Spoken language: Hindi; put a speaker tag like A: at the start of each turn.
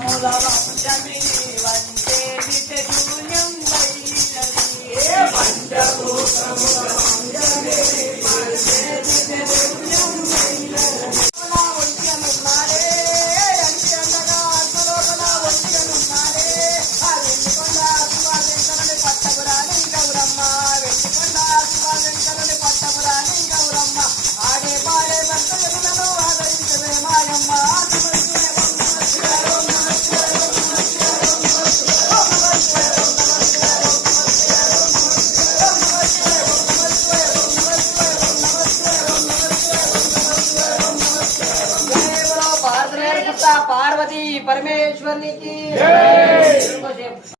A: ముల వంటమి వంటే
B: माता पार्वती परमेश्वर
C: की।